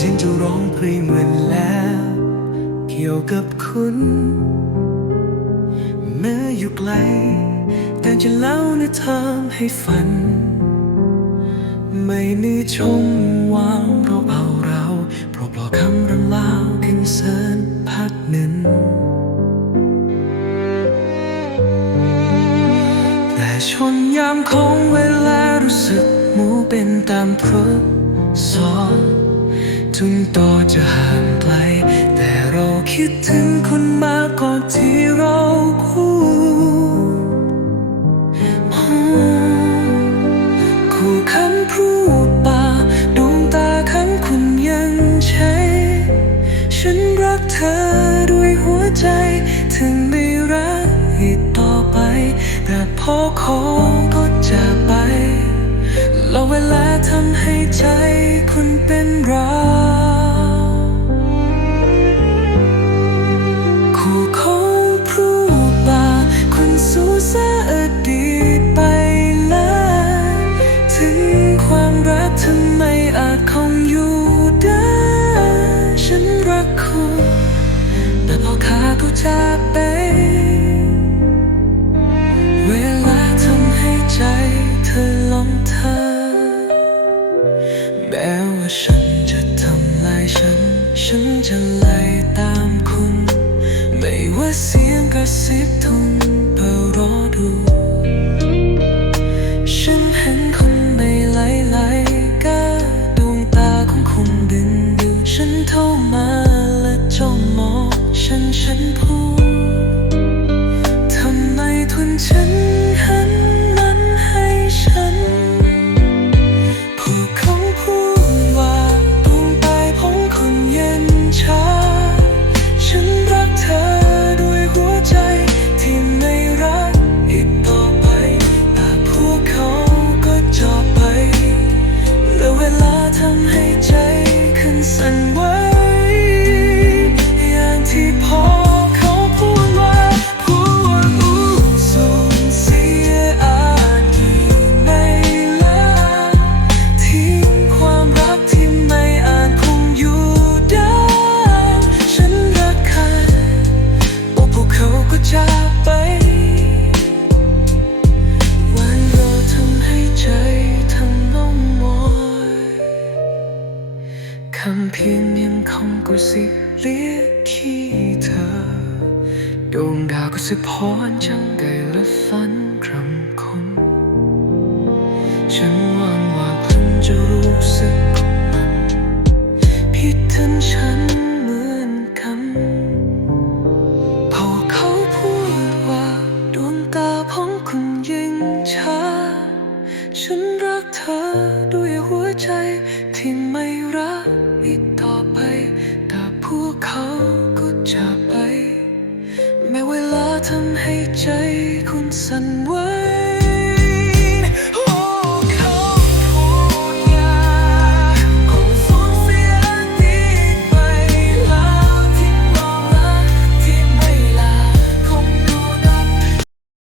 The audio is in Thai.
ฉันจะร้องเพลงเหมือนแล้ว เกี่ยวกับคุณ เมื่ออยู่ไกล แต่จะเล่านิทานให้ฝัน ไม่นื้อชมวางเราเอาเราเพราะปลอคำรำลาวขึ้นเสริญพักหนึ่งแต่ชนยามของเวลารู้สึกหมูเป็นตามเพราะสอน ถึงตัวจะห่างไกล แต่เราคิดถึงคุณมากกว่าที่เราคู่คู่คำพูดป่าดวงตาขันคุณยังใช้ ฉันรักเธอด้วยหัวใจ ถึงไม่รักอีกต่อไป แต่พอขอ จากไป เวลาทำให้ใจเธอหลงเธอ แม้ว่าฉันจะทำลายฉัน ฉันจะไล่ตามคุณ ไม่ว่าเสียงกระซิบทุนเพื่อรอดู ฉันเห็นคุณไม่ไหลไหลกาดวงตาของคุณดึงดูดฉันเข้ามาและจ้องมอง ฉันฉันพูดทำไมทุนฉันหัน พียงยังคงกูสิเรียกที่เธอ ดวงดาวก็สิพรจังไกและฝันรำคมฉันหวังว่าคุณจะรู้สึกผิดถึงฉันเหมือนกันพอเขาพูดว่าดวงตาของคุณยิ่งช้า ฉันรักเธอด้วยหัวใจ